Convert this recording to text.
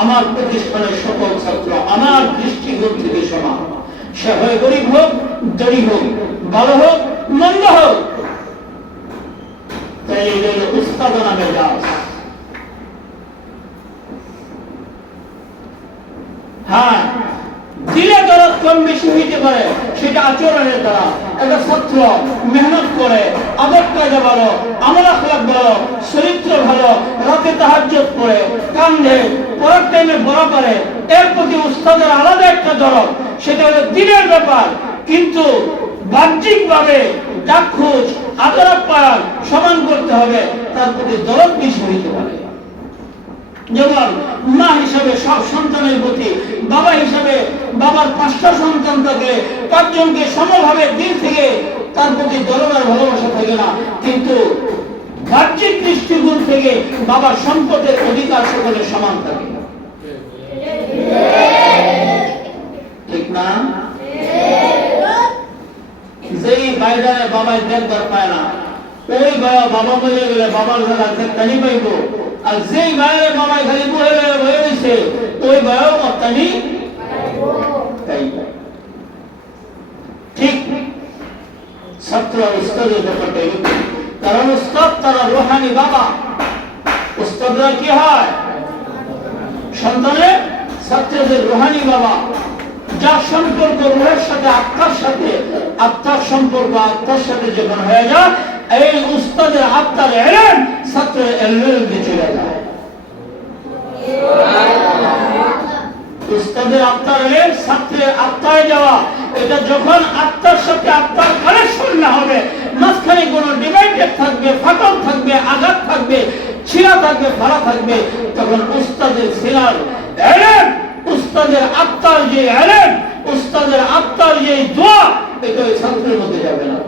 আমার প্রতিষ্ঠানের সকল ছাত্র আমার দৃষ্টিকোণ থেকে সমান, সে হয় গরিব হোক ধনী হোক, ভালো হোক মন্দ হোক। তাই এই হলো উস্তাদানা মেজাজ। হ্যাঁ, দিলে দরদ কম বেশি হইতে পারে, সেটা আচরণের দ্বারা। একটা ছাত্র মেহনত করে, আদব কায়দা ভালো, আমল আখলাক ভালো, চরিত্র ভালো, রাতে তাহাজ্জুদ পড়ে, কান্দে, পড়ার টাইমে পড়া পারে, এর প্রতি উস্তাদের আলাদা একটা দরদ, সেটা হলো দিনের ব্যাপার। কিন্তু বাহ্যিকভাবে চাক্ষুষ আদর আপ্যায়ন সমান করতে হবে, তার প্রতি দরদ বেশি হইতে পারে। যেমন মা হিসাবে সব সন্তানের প্রতি, বাবা হিসাবে বাবার 5টা সন্তান থাকে, 5 জনকে সমভাবে দিল থেকে তার প্রতি দরদ আর ভালোবাসা থাকে না, কিন্তু বাহ্যিক দৃষ্টিকোণ থেকে বাবার সম্পদের অধিকার সকলের সমান থাকে। ঠিক না? যেই বাইরে বাবাই দেখবার পায় না, ওই বাবা বলে গেলে বাবার ঘরে কানি পাইব, আর যেই বাইরে বাবাই খালি বয়ে রয়েছে ওই বায়ও অত্যানি। ঠিক ছাত্র উস্তাদের ব্যাপারটা এরকম, কারণ উস্তাদ তারা রুহানি বাবা। উস্তাদরা কি হয়? সন্তানের ছাত্রদের রুহানি বাবা, যার সম্পর্ক রুহের সাথে আত্মার সাথে, আত্মার সম্পর্ক আত্মার সাথে যখন হয়ে যায়, এই উস্তাদের আত্মার এলেন ছাত্রের এলেন চলে যায়। উস্তাদের আত্মার এলেন ছাত্রের আত্মায় যাওয়া, এটা যখন আত্মার সাথে আত্মার কানেকশন না হবে, মাঝখানে কোনো ডিভাইডেড থাকবে, ফাটল থাকবে, আঘাত থাকবে, ছিঁড়া থাকবে, ফাড়া থাকবে, তখন উস্তাদের ছিলার এলেন, উস্তাদের আত্মার যে এলেন, উস্তাদের আত্মার যে দোয়া, এটা ওই ছাত্রের মধ্যে যাবে না।